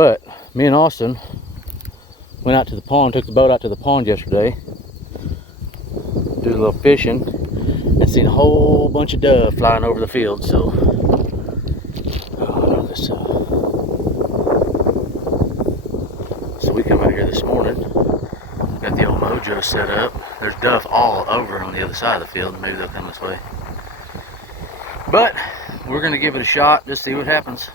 But me and Austin went out to the pond, took the boat out to the pond yesterday, do a little fishing, and seen a whole bunch of dove flying over the field. So, so we come out here this morning, got the old mojo set up. There's dove all over on the other side of the field. Maybe they'll come this way. But we're gonna give it a shot, just see what happens.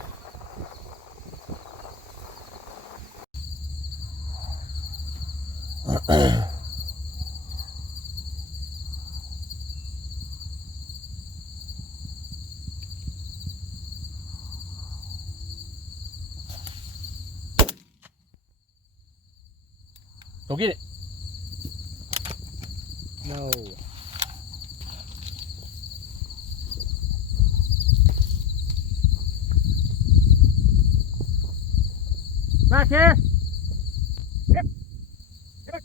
Go get it. No. Back here. Yep. Yep.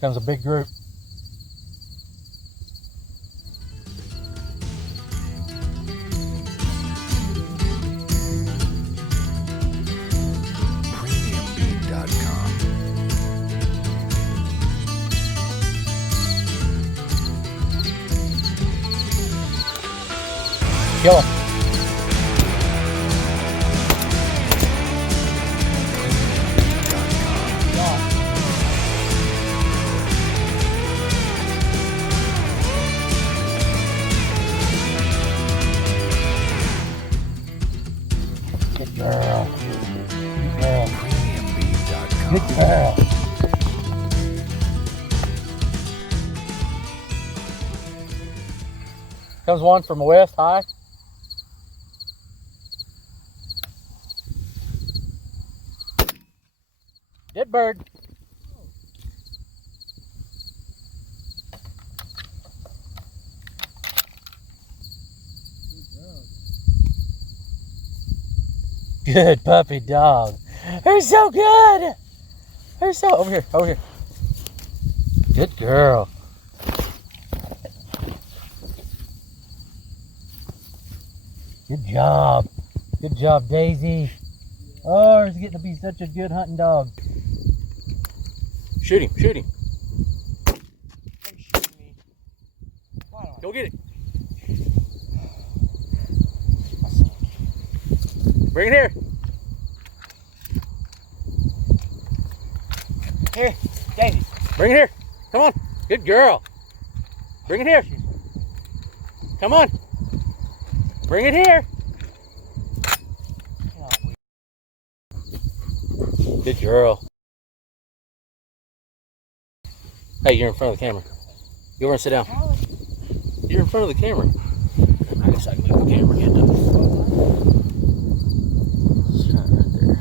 Comes a big group. Premiumbeat.com. Kill him. Good girl. Good girl. Premiumbeat.com. Good girl. Comes one from the west, high. Dead bird. Good puppy dog. They're so good. They're so over here, over here. Good girl. Good job. Good job, Daisy. Oh, he's getting to be such a good hunting dog. Shoot him, shoot him. Go get it. Bring it here. Here, Daisy. Bring it here. Come on. Good girl. Bring it here. Come on. Bring it here. Good girl. Hey, you're in front of the camera. Go over and sit down. You're in front of the camera. I guess I can move the camera again. It's right there.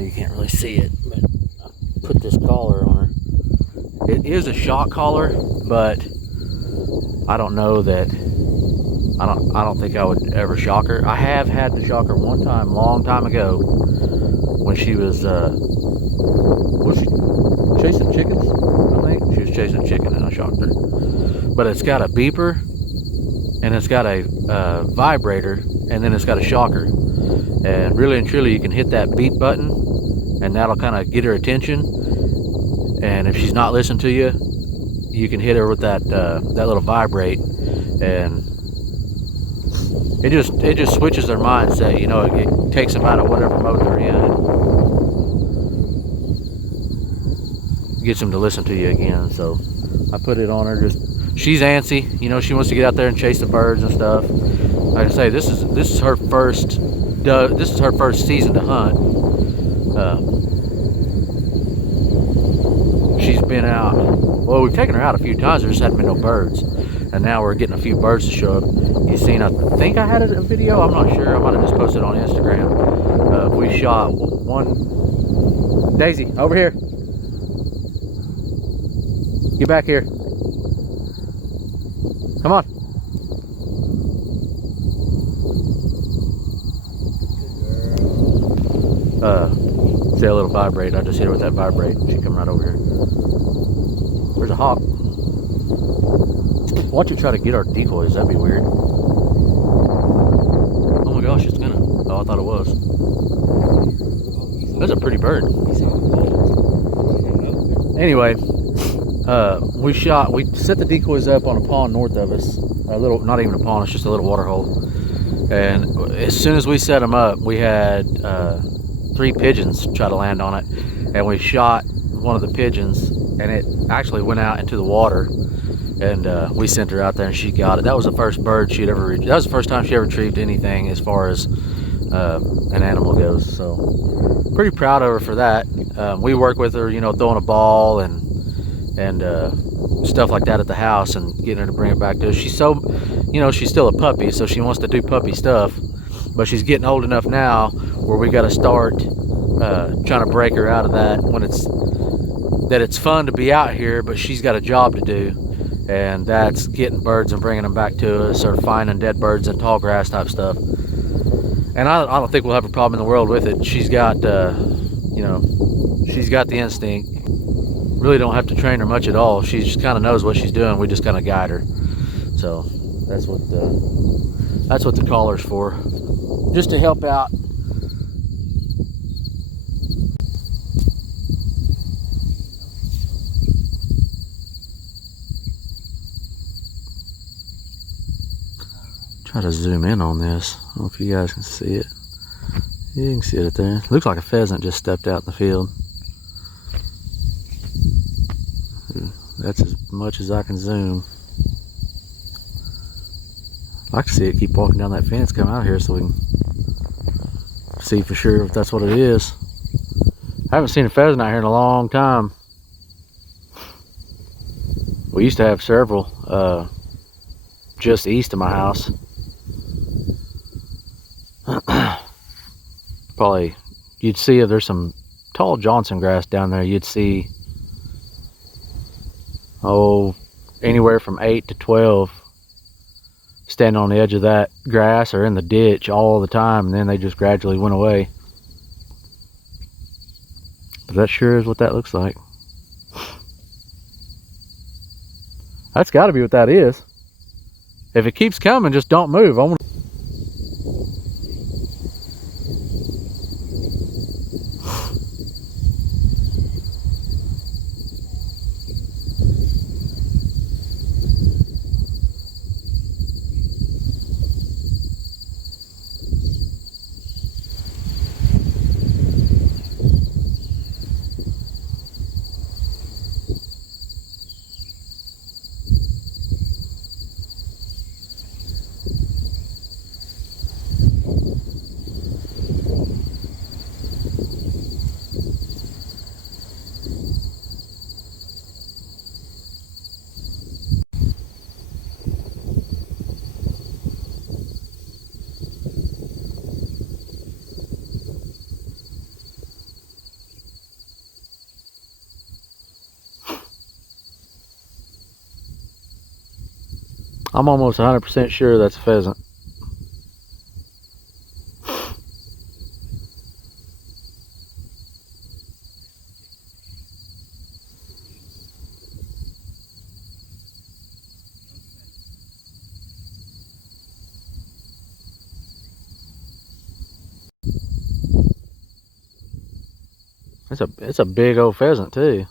You can't really see it, but I put this collar on her. It is a shock collar, but I don't know that. I don't think I would ever shock her. I have had to shock her one time, long time ago, when she was she chasing chickens? I think she was chasing chicken, and I shocked her. But it's got a beeper, and it's got a vibrator, and then it's got a shocker. And really and truly, you can hit that beep button, and that'll kind of get her attention. And if she's not listening to you, you can hit her with that that little vibrate, and it just switches their mindset. You know, it takes them out of whatever mode they're in, and gets them to listen to you again. So I put it on her. She's antsy. You know, she wants to get out there and chase the birds and stuff. Like I say, this is her first season to hunt. She's been out. Well, we've taken her out a few times. There just hadn't been no birds, and now we're getting a few birds to show up. You've seen, I think I had a video. I'm not sure. I might have just posted it on Instagram. We shot one. Daisy, over here. Get back here. Come on. See a little vibrate. I just hit her with that vibrate. She come right over here. There's a hawk. Watch it try to get our decoys. That'd be weird. Oh my gosh, it's gonna. Oh, I thought it was. That's a pretty bird. Anyway, we set the decoys up on a pond north of us. A little, not even a pond, it's just a little water hole. And as soon as we set them up, we had 3 pigeons try to land on it, and we shot one of the pigeons, and it actually went out into the water, and we sent her out there and she got it. That was the first bird she'd ever that was the first time she ever retrieved anything as far as an animal goes. So pretty proud of her for that. We work with her, you know, throwing a ball and stuff like that at the house, and getting her to bring it back to us. She's so, you know, she's still a puppy, so she wants to do puppy stuff, but she's getting old enough now where we got to start trying to break her out of that, when it's fun to be out here, but she's got a job to do, and that's getting birds and bringing them back to us, or finding dead birds and tall grass type stuff. And I don't think we'll have a problem in the world with it. She's got you know, she's got the instinct. Really don't have to train her much at all. She just kind of knows what she's doing. We just kind of guide her. So that's what the collar's for, just to help out. Try to zoom in on this. I don't know if you guys can see it. You can see it there. Looks like a pheasant just stepped out in the field. That's as much as I can zoom. I'd like to see it keep walking down that fence, come out here so we can see for sure if that's what it is. I haven't seen a pheasant out here in a long time. We used to have several just east of my house. Probably, you'd see if there's some tall Johnson grass down there, you'd see, anywhere from 8 to 12 standing on the edge of that grass or in the ditch all the time, and then they just gradually went away. But that sure is what that looks like. That's got to be what that is. If it keeps coming, just don't move. I'm almost 100% sure that's a pheasant. It's a big old pheasant too.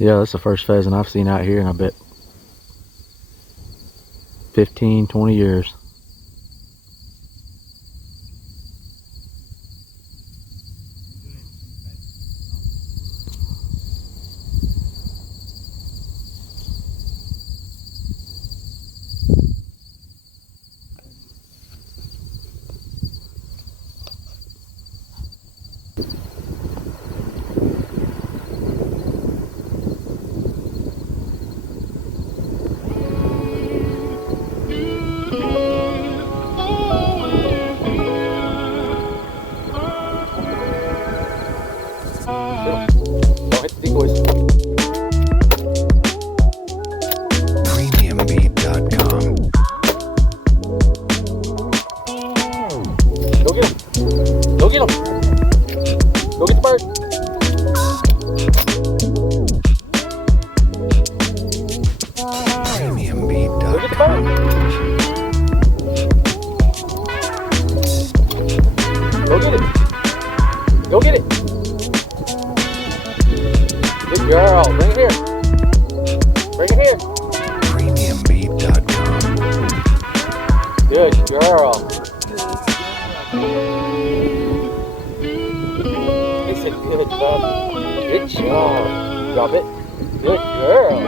Yeah, that's the first pheasant I've seen out here in I bet 15, 20 years. Don't hit the decoys. PremiumBeat.com. Go get him. Go get him. Go get the bird. Go get the PremiumBeat.com. bird. Go get it. Go get it. Good girl. Bring it here. Bring it here. PremiumBeat.com. Good girl. It's a good puppy. Good job. Drop it. Good girl.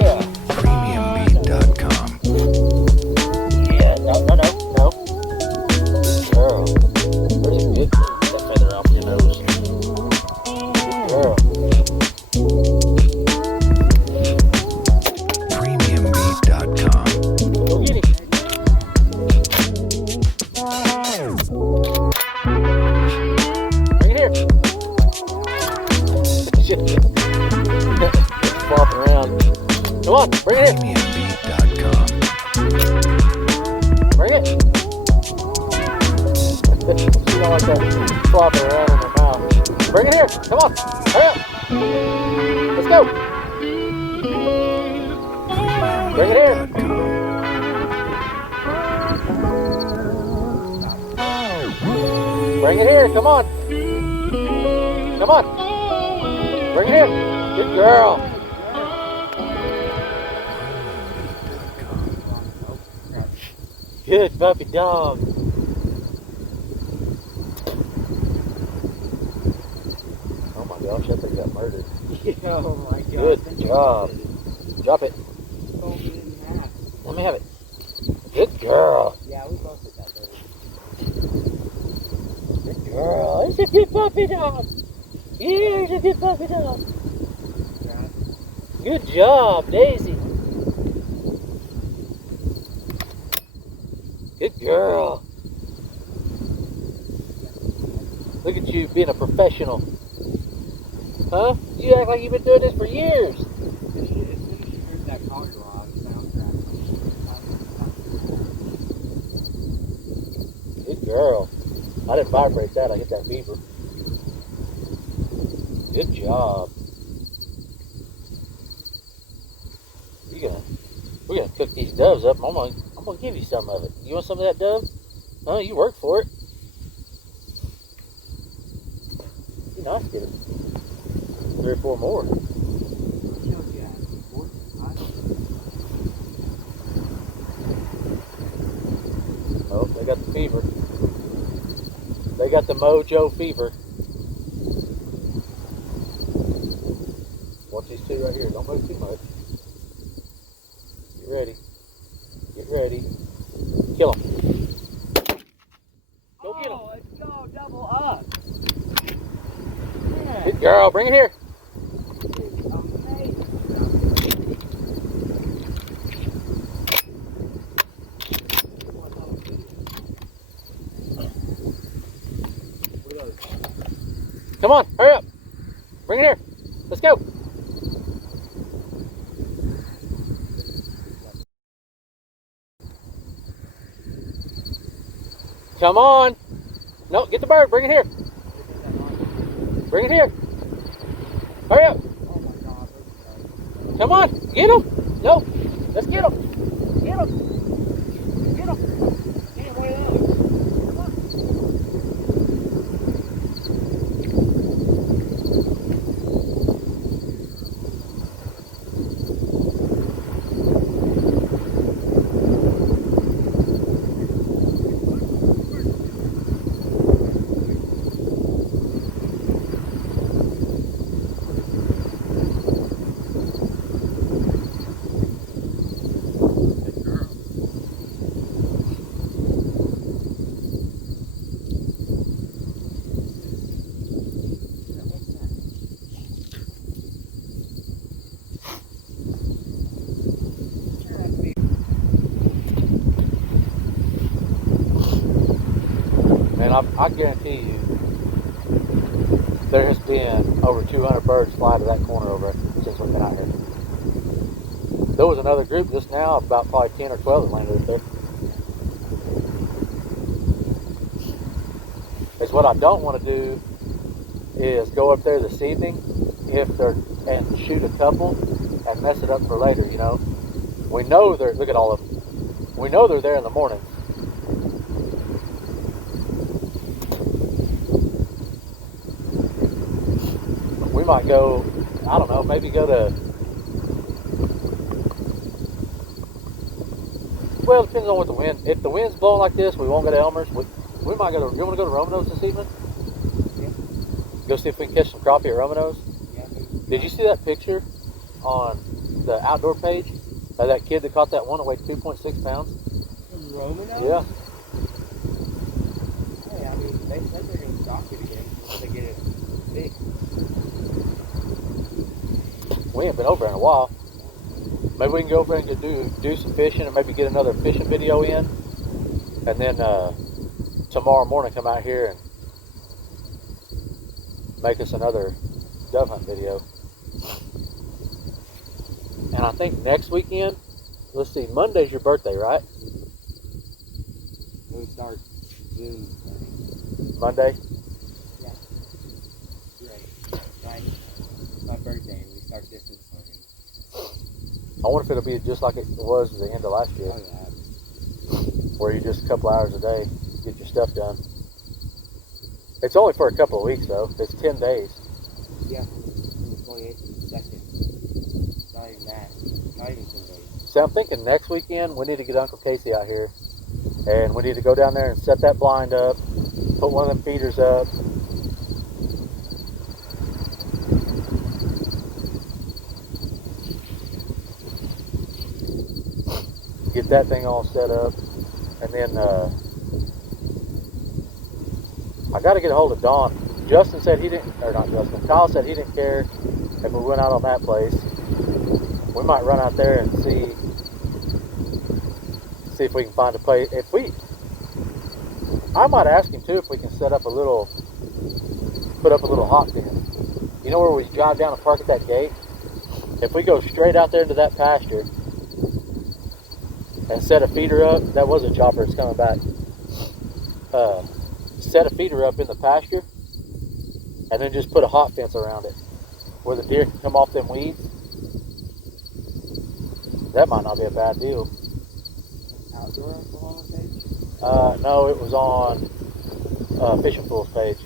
Yeah. PremiumBeat.com. Yeah. No. Good girl. Where's a good girl? Get that feather off your nose. Good girl. PremiumBeat.com. Go get him. Bring it here. It's flopping around. Come on, bring it here. PremiumBeat.com. Bring it. She don't like that flopping around in her mouth. Bring it here. Come on. Hurry up. Let's go. Bring it here. Bring it here. Come on. Come on. Bring it here. Good girl. Good puppy dog. Oh my gosh, that thing got murdered. Oh my god. Good job. Drop it. Fold it in half. Let me have it. Good girl. Yeah, we both did that dirty. Good girl. It's a good puppy dog. Yeah, it's a good puppy dog. Good job, Daisy. Good girl. Look at you being a professional. Huh? You act like you've been doing this for years. As soon as you heard that collar off, soundtrack. Good girl. I didn't vibrate that. I hit that beaver. Good job. We're gonna cook these doves up. I'm gonna give you some of it. You want some of that dove? Huh? You work for it. Be nice to get it. 3 or 4 more. Oh, they got the fever. They got the mojo fever. Watch these 2 right here. Don't move too much. Get ready. Get ready. Kill him. Go get him. Let's go, double up. Good girl, bring it here. Amazing. Come on, hurry up. Bring it here. Let's go. Come on. No, get the bird. Bring it here. Bring it here. Hurry up. Oh my God. Come on. Get him. No. Let's get him. Get him. Get him. Damn, where are those? Come on. Man, I guarantee you, there has been over 200 birds fly to that corner over there since we've been out here. There was another group just now, about probably 10 or 12 that landed up there. It's what I don't want to do is go up there this evening and shoot a couple and mess it up for later, you know. We know they're, look at all of them. We know they're there in the morning. We might go, I don't know, maybe go to, well, it depends on what the wind, if the wind's blowing like this, we won't go to Elmer's. We might go to, you want to go to Romano's this evening? Yeah. Go see if we can catch some crappie at Romano's? Yeah, dude. Did you see that picture on the outdoor page of that kid that caught that one that weighed 2.6 pounds? Romano? Yeah. Hey, I mean, they said they're going to stock it again once they get it fixed. We ain't been over in a while. Maybe we can go over and do some fishing and maybe get another fishing video in. And then tomorrow morning come out here and make us another dove hunt video. And I think next weekend, let's see, Monday's your birthday, right? We start June, I think. Monday? Yeah. Right. My birthday, we start distance learning. I wonder if it'll be just like it was at the end of last year, Oh, yeah. where you just a couple hours a day get your stuff done. It's only for a couple of weeks though. It's 10 days. Yeah. From the 28th to the 2nd. Not even that. Not even 10 days. See, I'm thinking next weekend we need to get Uncle Casey out here, and we need to go down there and set that blind up, put one of them feeders up. Get that thing all set up, and then I got to get a hold of Don. Justin said he didn't, or not Justin, Kyle said he didn't care if we went out on that place. We might run out there and see if we can find a place. I might ask him too if we can put up a little hot fence. You know where we drive down and park at that gate? If we go straight out there into that pasture and set a feeder up, that was a chopper, it's coming back. Set a feeder up in the pasture and then just put a hot fence around it where the deer can come off them weeds. That might not be a bad deal. Outdoor Oklahoma page? No, it was on Fishing Pool's page.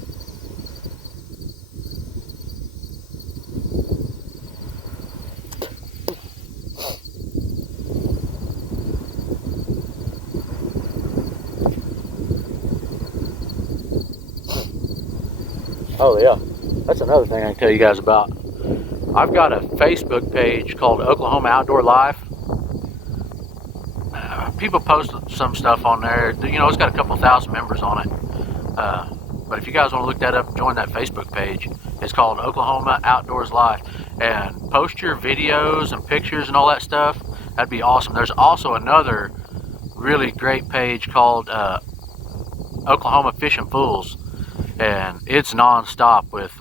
Oh yeah, that's another thing I can tell you guys about. I've got a Facebook page called Oklahoma Outdoor Life. people post some stuff on there. You know, it's got a couple thousand members on it. But if you guys want to look that up, join that Facebook page. It's called Oklahoma Outdoors Life, and post your videos and pictures and all that stuff. That'd be awesome. There's also another really great page called Oklahoma Fishing Fools, and it's non-stop with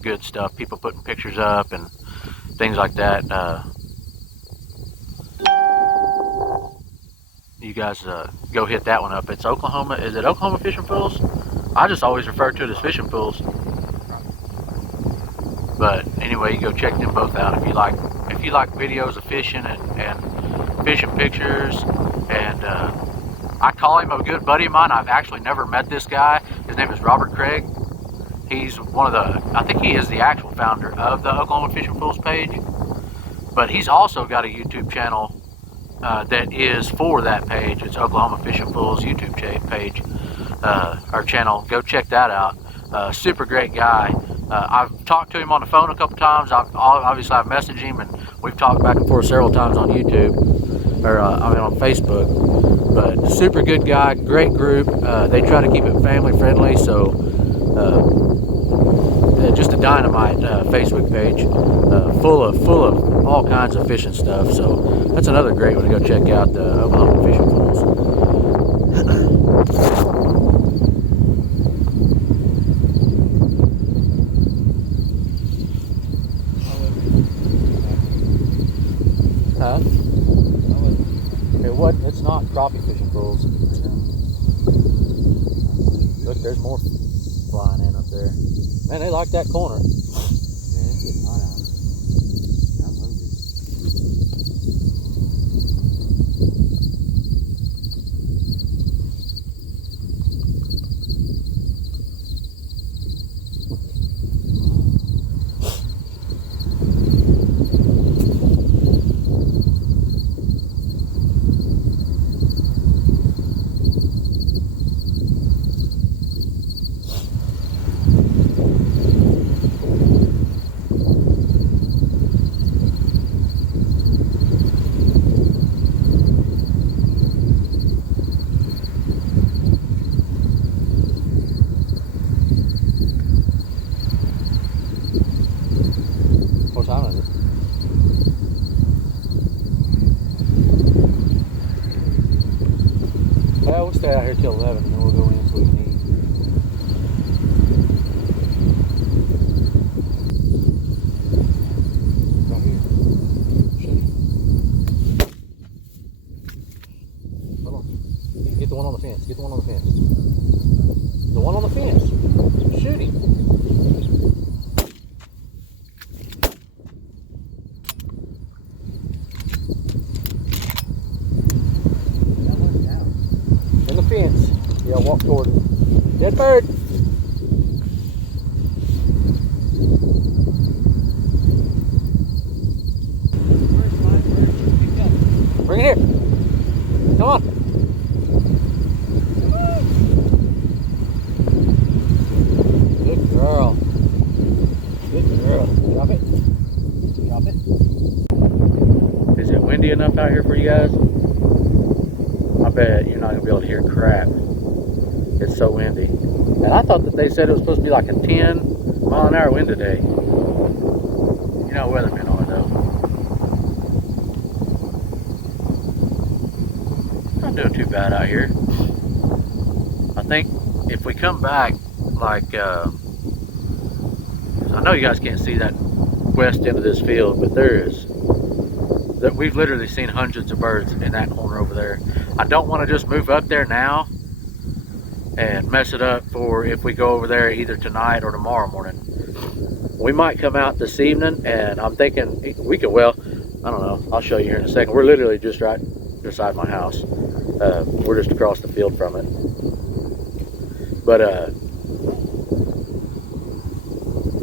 good stuff. People putting pictures up and things like that. You guys go hit that one up. It's Oklahoma. Is it Oklahoma Fishing Fools? I just always refer to it as Fishing Fools. But anyway, you go check them both out if you like videos of fishing and fishing pictures. And I call him a good buddy of mine. I've actually never met this guy. His name is Robert Craig. He's one of the, I think he is the actual founder of the Oklahoma Fishing Fools page. But he's also got a YouTube channel that is for that page. It's Oklahoma Fishing Fools YouTube page, or channel. Go check that out. Super great guy. I've talked to him on the phone a couple times. I've messaged him, and we've talked back and forth several times on YouTube, or on Facebook. But super good guy, great group. They try to keep it family friendly, so just a dynamite Facebook page, full of all kinds of fishing stuff. So that's another great one to go check out, the Oklahoma Fishing Fools. Huh? It's not crappie fishing fools. Look, there's more flying in up there. Man, they like that corner. Man, it's getting hot out. I'm hungry. What time is it? Well, we'll stay out here till 11 and then we'll go in so we can eat. Right here. Shoot. Hold on. Get the one on the fence. Get the one on the fence. The one on the fence. Shoot him. Fence. Yeah, walk toward it. Dead bird. Bring it here. Come on. Good girl. Good girl. Drop it. Drop it. Is it windy enough out here for you guys? I bet you're not going to be able to hear crap. It's so windy. And I thought that they said it was supposed to be like a 10-mile-an-hour wind today. You know, weathermen on it though. Not doing too bad out here. I think if we come back, like, I know you guys can't see that west end of this field, but we've literally seen hundreds of birds in that corner over there. I don't want to just move up there now and mess it up for if we go over there either tonight or tomorrow morning. We might come out this evening, and I'm thinking we could, well, I don't know, I'll show you here in a second. We're literally just right beside my house. We're just across the field from it. But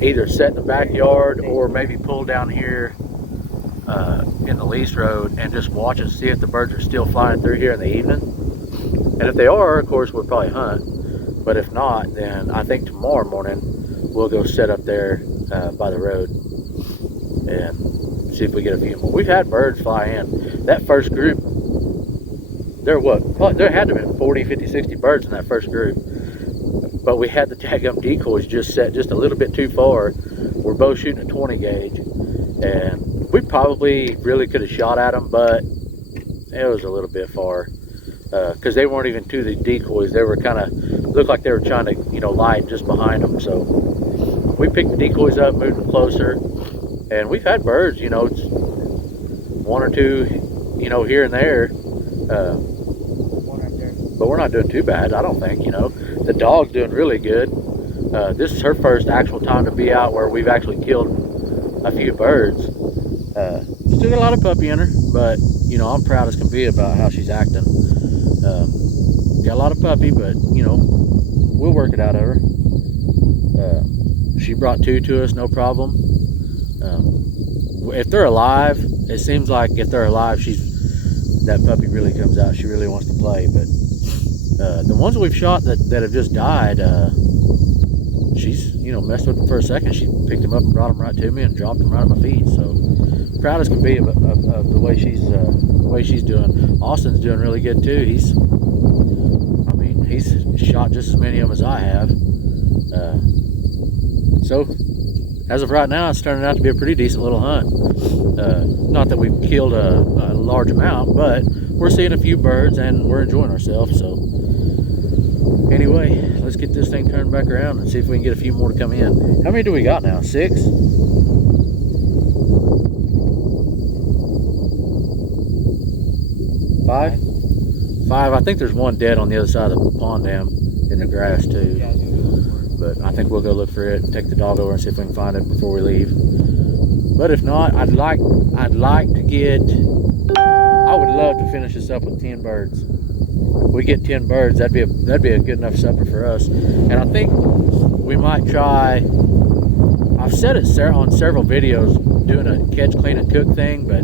either set in the backyard or maybe pull down here in the lease road and just watch and see if the birds are still flying through here in the evening. And if they are, of course, we'll probably hunt. But if not, then I think tomorrow morning we'll go set up there by the road and see if we get a few more. We've had birds fly in. That first group there had to have been 40, 50, 60 birds in that first group. But we had the tag up decoys just set just a little bit too far. We're both shooting a 20 gauge, and we probably really could have shot at them, but it was a little bit far because they weren't even to the decoys. They were kind of looked like they were trying to, you know, light just behind them. So we picked the decoys up, moved them closer, and we've had birds, you know, it's one or two, you know, here and there. One right there. But we're not doing too bad, I don't think, you know. The dog's doing really good. This is her first actual time to be out where we've actually killed a few birds. Still got a lot of puppy in her, but, you know, I'm proud as can be about how she's acting. Got a lot of puppy, but, you know, we'll work it out of her. She brought 2 to us, no problem. If they're alive, it seems like if they're alive, that puppy really comes out. She really wants to play. But the ones we've shot that have just died, she's, you know, messed with them for a second. She picked them up and brought them right to me and dropped them right at my feet. So proud as can be of the way she's doing. Austin's doing really good too. He's shot just as many of them as I have. So as of right now, it's turning out to be a pretty decent little hunt. Not that we've killed a large amount, but we're seeing a few birds and we're enjoying ourselves. So anyway, let's get this thing turned back around and see if we can get a few more to come in. How many do we got now? 6? Five? 5. I think there's one dead on the other side of the pond dam in the grass too. Yeah, I was gonna go look for it. But I think we'll go look for it and take the dog over and see if we can find it before we leave. But if not, I'd like to get, I would love to finish this up with 10 birds. We get 10 birds, that'd be a good enough supper for us. And I think we might try, I've said it on several videos, doing a catch, clean, and cook thing, but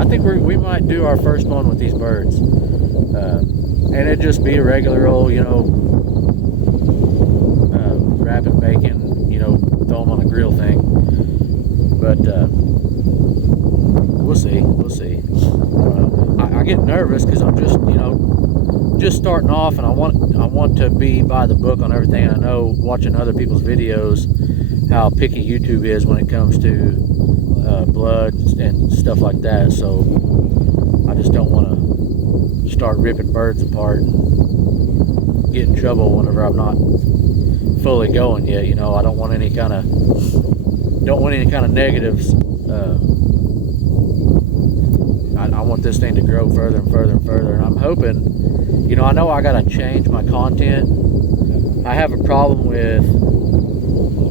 I think we might do our first one with these birds. And it'd just be a regular old, you know, wrapping bacon, you know, throw them on a grill thing. But we'll see. I get nervous because I'm just, you know, just starting off, and I want to be by the book on everything. I know watching other people's videos how picky YouTube is when it comes to blood and stuff like that. So I just don't want to start ripping birds apart and get in trouble whenever I'm not fully going yet. You know, I don't want any kind of negatives. I want this thing to grow further and further and further, and I'm hoping, you know, I know I gotta change my content. I have a problem with,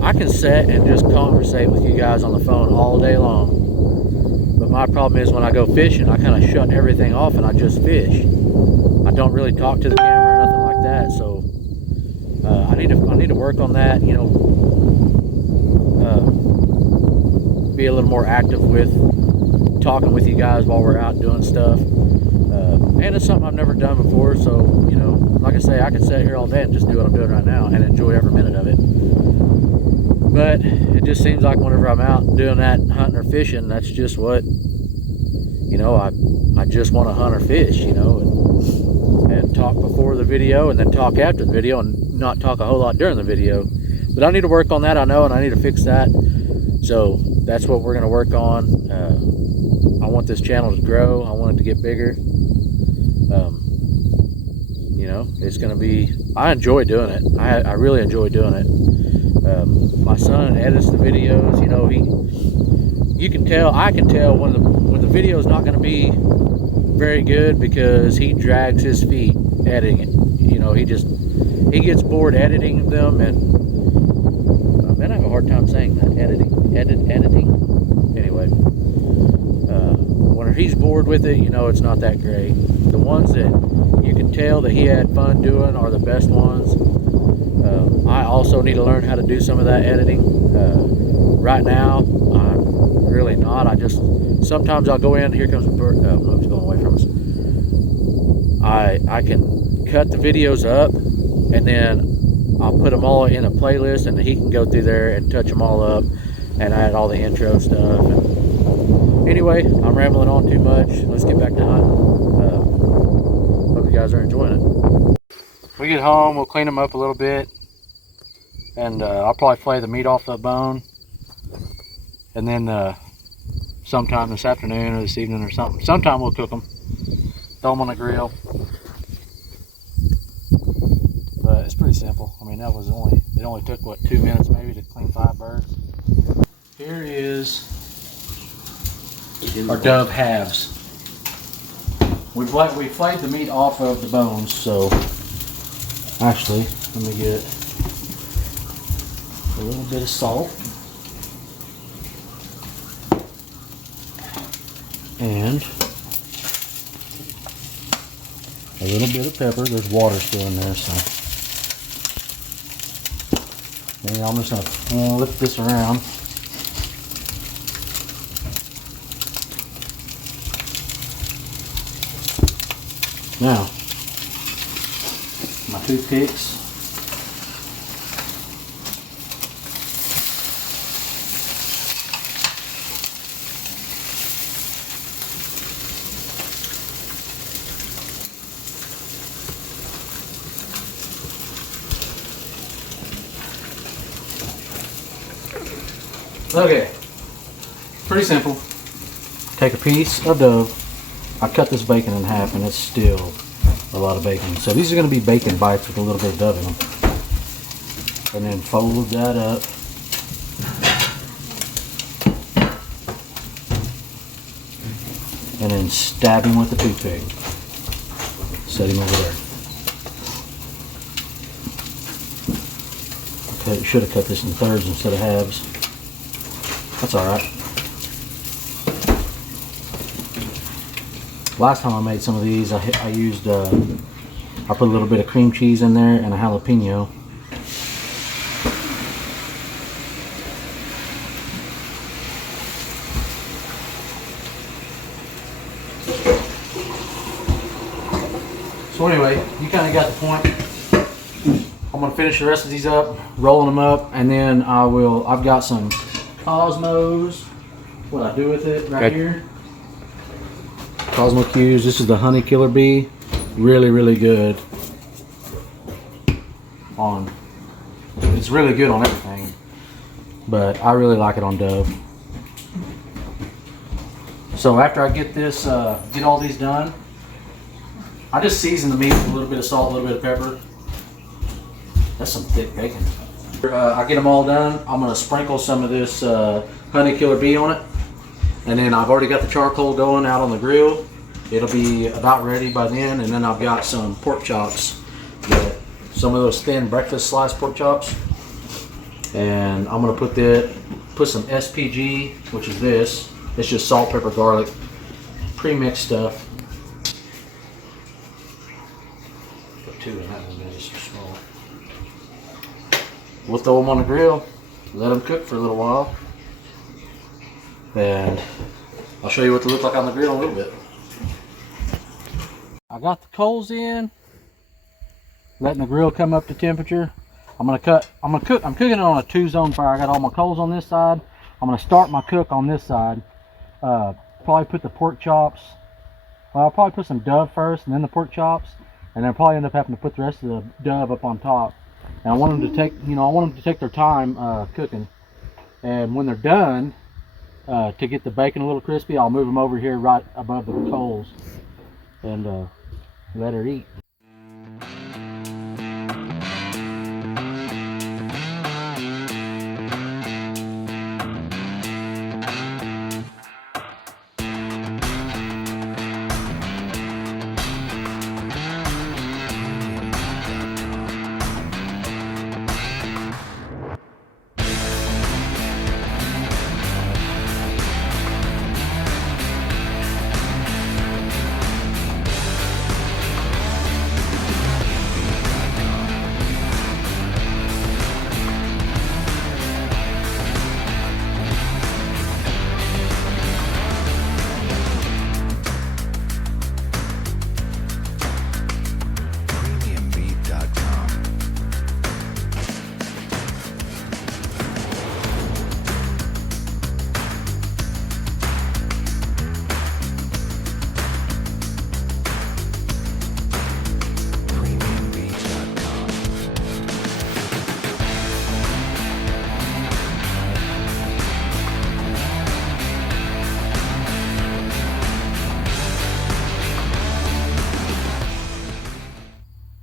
I can sit and just conversate with you guys on the phone all day long, but my problem is when I go fishing, I kind of shut everything off and I just fish. I don't really talk to the camera or nothing like that. So I need to work on that, you know, be a little more active with talking with you guys while we're out doing stuff. And it's something I've never done before, so, you know, like I say, I could sit here all day and just do what I'm doing right now and enjoy every minute of it. But it just seems like whenever I'm out doing that, hunting or fishing, that's just what, you know, I just want to hunt or fish, you know, and talk before the video and then talk after the video and not talk a whole lot during the video. But I need to work on that, I know, and I need to fix that. So that's what we're going to work on. I want this channel to grow. I want it to get bigger. You know, it's going to be, I enjoy doing it. I really enjoy doing it. My son edits the videos, you know, I can tell when the video is not going to be very good because he drags his feet editing it. You know, he gets bored editing them, and man, I have a hard time saying that. Editing. Anyway, when he's bored with it, you know, it's not that great. The ones that you can tell that he had fun doing are the best ones. I also need to learn how to do some of that editing. Right now, I'm really not. Sometimes I'll go in, here comes a bird. Oh, no, he's going away from us. I can cut the videos up, and then I'll put them all in a playlist, and he can go through there and touch them all up and add all the intro stuff. And anyway, I'm rambling on too much. Let's get back to hunting. Hope guys are enjoying it. When we get home, we'll clean them up a little bit, and I'll probably flay the meat off the bone, and then sometime this afternoon or this evening or something, sometime we'll cook them, throw them on the grill. But it's pretty simple. I mean, it only took what, 2 minutes maybe to clean 5 birds. Here is our Dove halves. We flayed the meat off of the bones, so actually, let me get a little bit of salt and a little bit of pepper. There's water still in there, so maybe I'm just gonna lift this around. Now, my toothpicks. Okay, pretty simple. Take a piece of Dove. I cut this bacon in half, and it's still a lot of bacon. So these are going to be bacon bites with a little bit of Dove in them. And then fold that up. And then stab him with the toothpick. Set him over there. Okay, should have cut this in thirds instead of halves. That's alright. Last time I made some of these, I put a little bit of cream cheese in there and a jalapeno. So anyway, you kind of got the point. I'm gonna finish the rest of these up, rolling them up, and then I've got some Cosmos. What I do with it right here. Cosmo Q's. This is the Honey Killer Bee. Really good on. It's really good on everything, but I really like it on Dove. So after I get this, get all these done, I just season the meat with a little bit of salt, a little bit of pepper. That's some thick bacon. I get them all done. I'm gonna sprinkle some of this Honey Killer Bee on it. And then I've already got the charcoal going out on the grill. It'll be about ready by then. And then I've got some pork chops, some of those thin breakfast sliced pork chops. And I'm gonna put some SPG, which is this. It's just salt, pepper, garlic, pre-mixed stuff. Put 2 in that one, they're just small. We'll throw them on the grill, let them cook for a little while. And I'll show you what they look like on the grill in a little bit. I got the coals in, letting the grill come up to temperature. I'm cooking it on a 2-zone fire. I got all my coals on this side. I'm gonna start my cook on this side. Probably put the pork chops. Well, I'll probably put some Dove first and then the pork chops, and then I'll probably end up having to put the rest of the Dove up on top. And I want them to take their time cooking. And when they're done, to get the bacon a little crispy, I'll move them over here right above the coals and let her eat.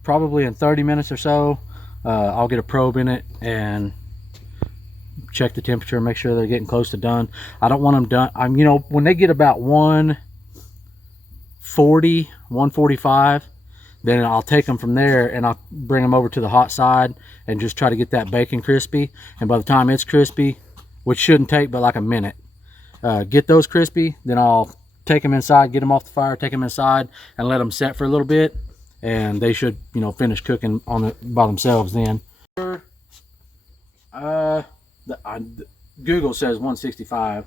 probably in 30 minutes or so, I'll get a probe in it and check the temperature, make sure they're getting close to done. I don't want them done. You know, when they get about 140, 145, then I'll take them from there and I'll bring them over to the hot side and just try to get that bacon crispy. And by the time it's crispy, which shouldn't take but like a minute, get those crispy, then I'll take them inside, get them off the fire, take them inside and let them set for a little bit, and they should, you know, finish cooking on it by themselves then. Google says 165.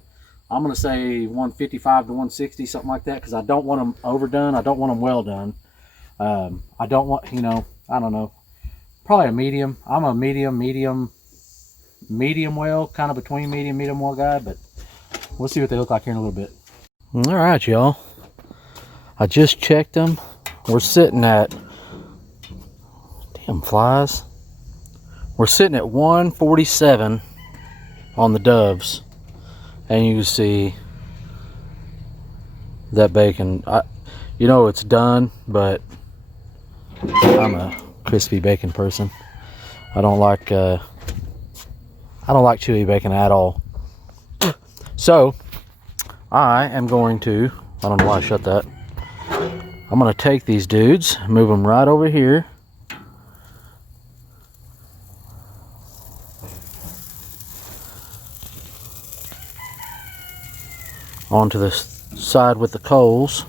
I'm gonna say 155 to 160, something like that, because I don't want them overdone. I don't want them well done. I don't want, you know, I don't know, probably a medium. I'm a medium well, kind of between medium well guy, but we'll see what they look like here in a little bit. All right, y'all, I just checked them. We're sitting at, damn flies, we're sitting at 147 on the doves, and you can see that bacon. You know it's done, but I'm a crispy bacon person. I don't like chewy bacon at all. So I am going to, I don't know why I shut that. I'm going to take these dudes, move them right over here. Onto the side with the coals.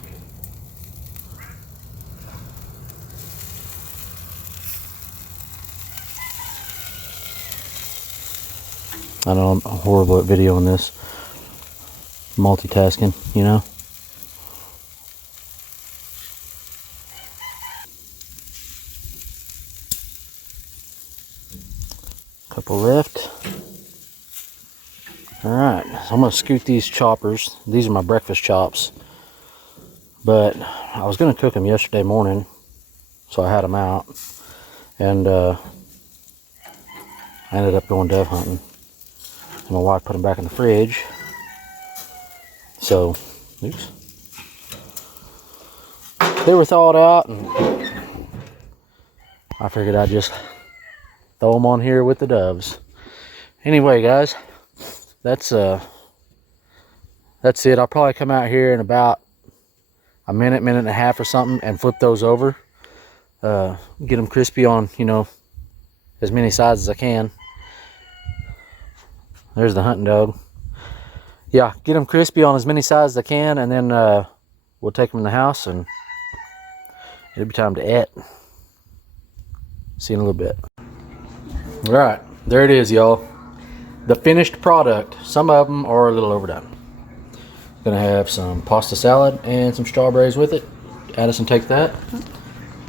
I know I'm horrible at videoing this. Multitasking, you know. Couple left. Alright, so I'm going to scoot these choppers. These are my breakfast chops. But I was going to cook them yesterday morning, so I had them out. And I ended up going dove hunting. And my wife put them back in the fridge. So, oops. They were thawed out, and I figured I'd just throw them on here with the doves. Anyway, guys, that's it. I'll probably come out here in about a minute and a half or something and flip those over. Get them crispy on, you know, as many sides as I can. There's the hunting dog. Yeah, get them crispy on as many sides as I can, and then we'll take them in the house and it'll be time to eat. See you in a little bit. All right, there it is, y'all. The finished product. Some of them are a little overdone. Gonna have some pasta salad and some strawberries with it. Addison, take that.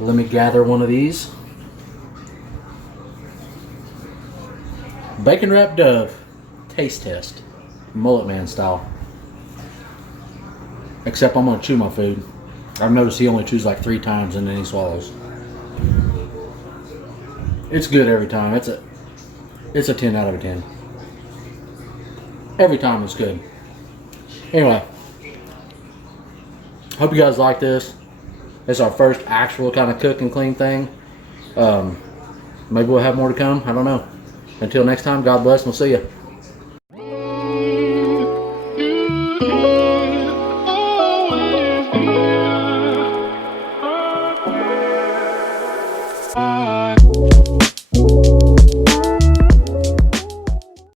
Let me gather one of these. Bacon wrapped dove. Taste test. Mullet Man style. Except I'm gonna chew my food. I've noticed he only chews like 3 times and then he swallows. It's good every time. It's a 10 out of a 10. Every time it's good. Anyway, hope you guys like this. It's our first actual kind of cook and clean thing. Maybe we'll have more to come. I don't know. Until next time, God bless and we'll see you.